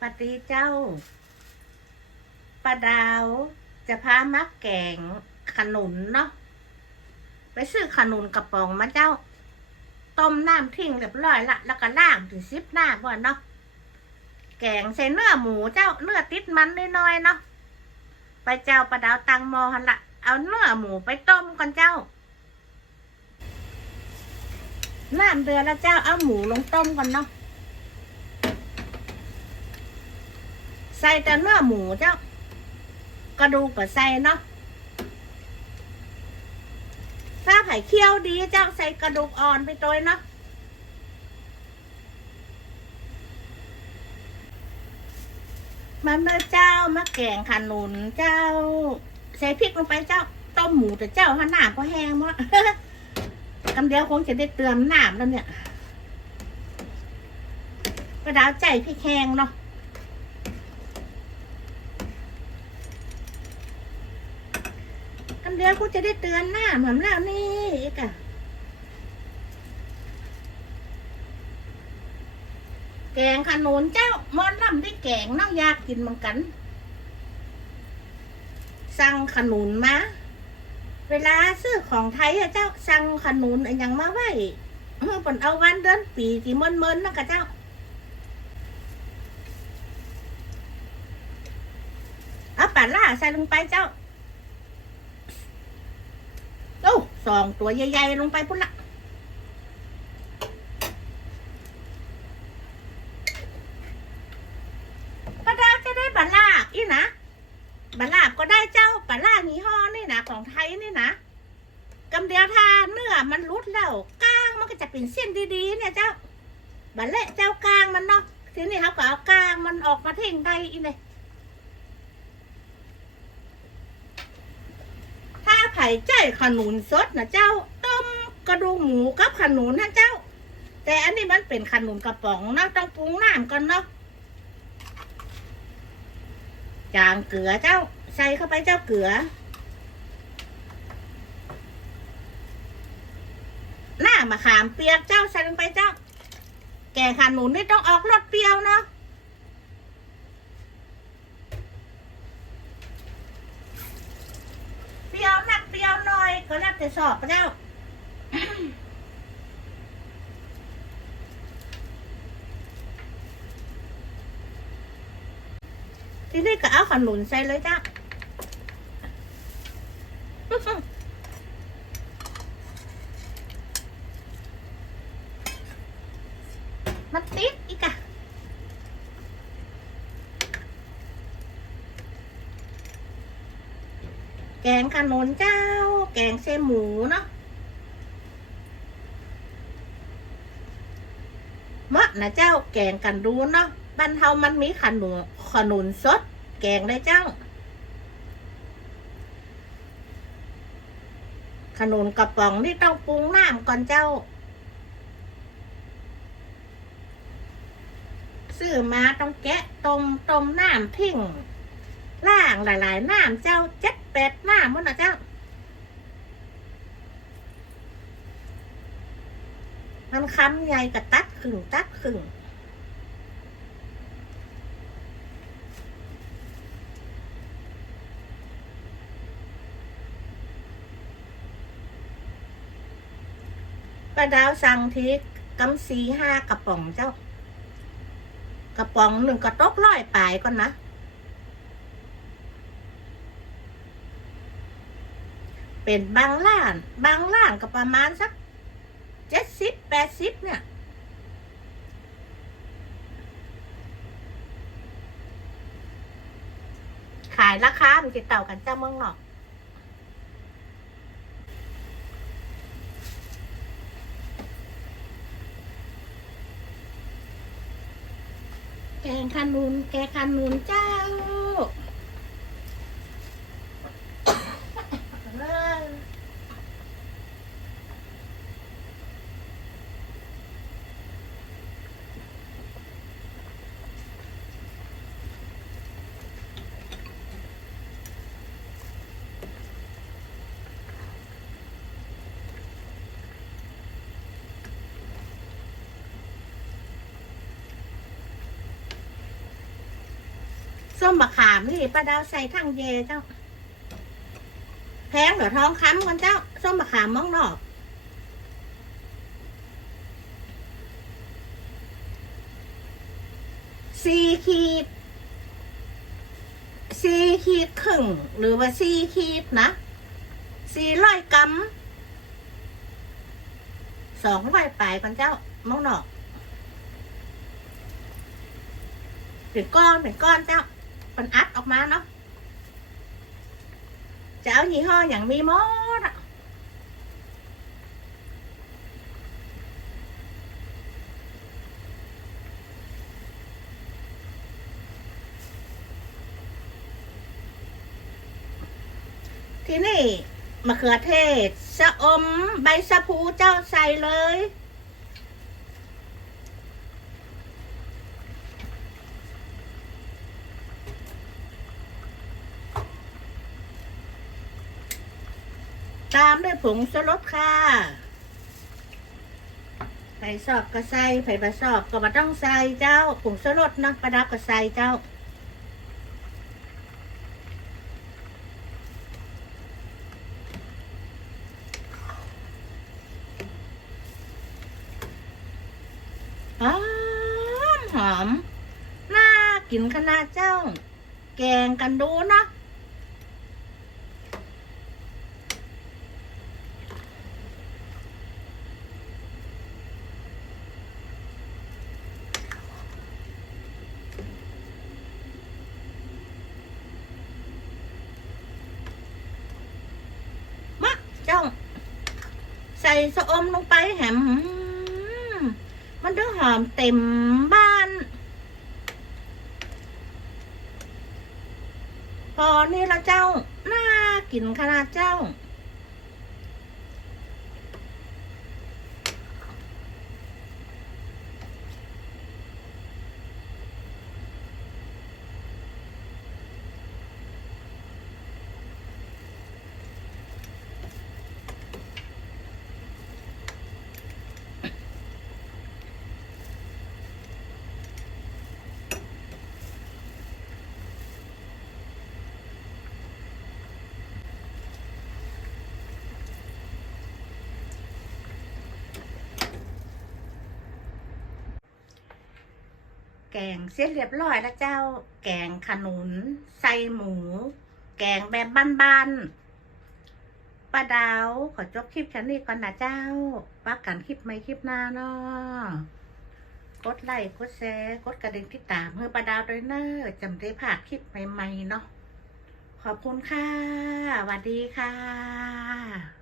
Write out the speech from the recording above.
ปฏิเจ้าปลาดาว จะพามักแกงขนุนเนาะไปซื้อขนุนกระป๋องมาเจ้า ต้มน้ำทิ้งเรียบร้อยละแล้วก็ล่างถึงซิปหน้าก่อนเนาะแกงใส่เนื้อหมูเจ้าเนื้อติดมันน้อยๆเนาะไปเจ้าปลาดาวตังมอหันละเอาเนื้อหมูไปต้มก่อนเจ้าน้ำเดือดแล้วเจ้าเอาหมูลงต้มก่อนเนาะ ใส่แต่เนื้อหมูเจ้ากระดูกก็ใส่เนาะถ้าไข่เคี่ยวดีเจ้าใส่กระดูกอ่อนไปตัวเนาะมันเนื้อเจ้ามะแกงขนุนเจ้า ใส่พริกลงไปเจ้าต้มหมูแต่เจ้าหันหน้าก็แห้งมั้กำเดียวคงจะได้เตือนหนามแล้วเนี่ยกระดาวใจพี่แขงเนาะกำ เดียวคงจะได้เตือนหน้าเหมือนแล้วนี่อีกอะแกงขนุนเจ้ามอนล่ำได้แกงเนาะอยากกินเหมือนกัน สั่งขนุนมาเวลาซื้อของไทยอะเจ้าสั่งขนุนอนหยังมาไว้เมื่อผลเอาวันเดือนปีที่เมินเมินนะกะเจ้า เอาปลาล่าใส่ลงไปเจ้าโอ้ สองตัวใหญ่ๆลงไปพุ่นละปลาดาวจะได้ปลาล่าอีนะบาลาบก็ได้เจ้าบาลาบยี่ห้อนี่นะของไทยนี่นะกำเดียวทาเนื้อมันรุดแล้วก้างมันก็จะเป็นเส้นดีๆ เนี่ยเจ้าบาเละเจ้ากลางมันเนาะทีนี้เขาก็เอากลางมันออกมาเท่งได้อีเลยถ้าไผ่ ใจขนุนสดนะเจ้า ต้มกระดูกหมูกับขนุนนะเจ้า แต่อันนี้มันเป็นขนุนกระป๋องเนาะต้องปรุงน้ำก่อนเนาะจางเกลือเจ้า ใส่เข้าไปเจ้าเกลือหน้ามะขามเปียกเจ้าใส่ลงไปเจ้า แกงขนุนนี่ต้องออกรสเปรี้ยวเนาะเปรี้ยวหนักเปรี้ยว ก็แล้วแต่สอบเจ้าทีนี้ก็เอาขนุนใส่เลยจ้ะมันติดอีกอะแกงขนุนจ้า แกงเส้หมูเนาะมะนะเจ้าแกงกันดูเนาะบ้านเฮามันมีขนุนขนุนสด แกงเลยเจ้า ขนุนกระป๋องนี่ต้องปรุงน้ำก่อนเจ้า ซื้อมาต้องแกะต้มต้มน้ำทิ้งล่างหลายๆน้ำเจ้าเจ็ดแปดน้ำมันนะเจ้า มันค้ำใหญ่กับตัดขึงตัดขึงป้าดาวสั่งทีกำสีห้ากระป๋องเจ้า กระป๋องหนึ่งกระตกร้อยปลายก่อนนะเป็นบางล้าน บางล้านก็ประมาณสัก เจ็ดสิบแปดสิบเนี่ยขายราคามันจะเต่ากันเจ้าเมืองนอกแกงขนุนแกงขนุนเจ้า ส้มมะขามนี่ป้าดาวใส่ทั้งเยเจ้า แพงเหรือท้องค้ำกันเจ้า ส้มมะขามมองนอก สี่ขีด สี่ขีดครึ่ง หรือว่าสี่ขีดนะ สี่ร้อยกรัมสองร้อยปลายกันเจ้ามองนอกเป็นก้อนเป็นก้อนเจ้า เป็นอัดออกมาเนาะจะเอายี่ห้ออย่างมีมอดอะที่นี่มะเขือเทศ สะอม ใบสะพูเจ้าใส่เลย ตามด้วยผงสลดค่ะไผ่สอบก็ใส่ไผ่บะสอบก็มาต้องใส่เจ้าผงสลดนะประดับก็ใส่เจ้า หอม หอม น่ากินขนาดเจ้า แกงกันดูนะ มะเจ้า ใส่สะอมลงไปแหมมันถึงหอมเต็มบ้าน พอนี่ละเจ้า น่ากินขนาดเจ้า แกงเสร็จเรียบร้อยแล้วเจ้า แกงขนุนใส่หมู แกงแบบบ้านๆป้าดาวขอจบคลิปฉันนี้ก่อนนะเจ้าปักกันคลิปไม่คลิปหน้าเนาะกดไลค์กดแชร์กดกระดิ่งที่ตามเพื่อป้าดาวด้วยเนอะจำได้ผ่านคลิปใหม่ๆเนาะขอบคุณค่ะสวัสดีค่ะ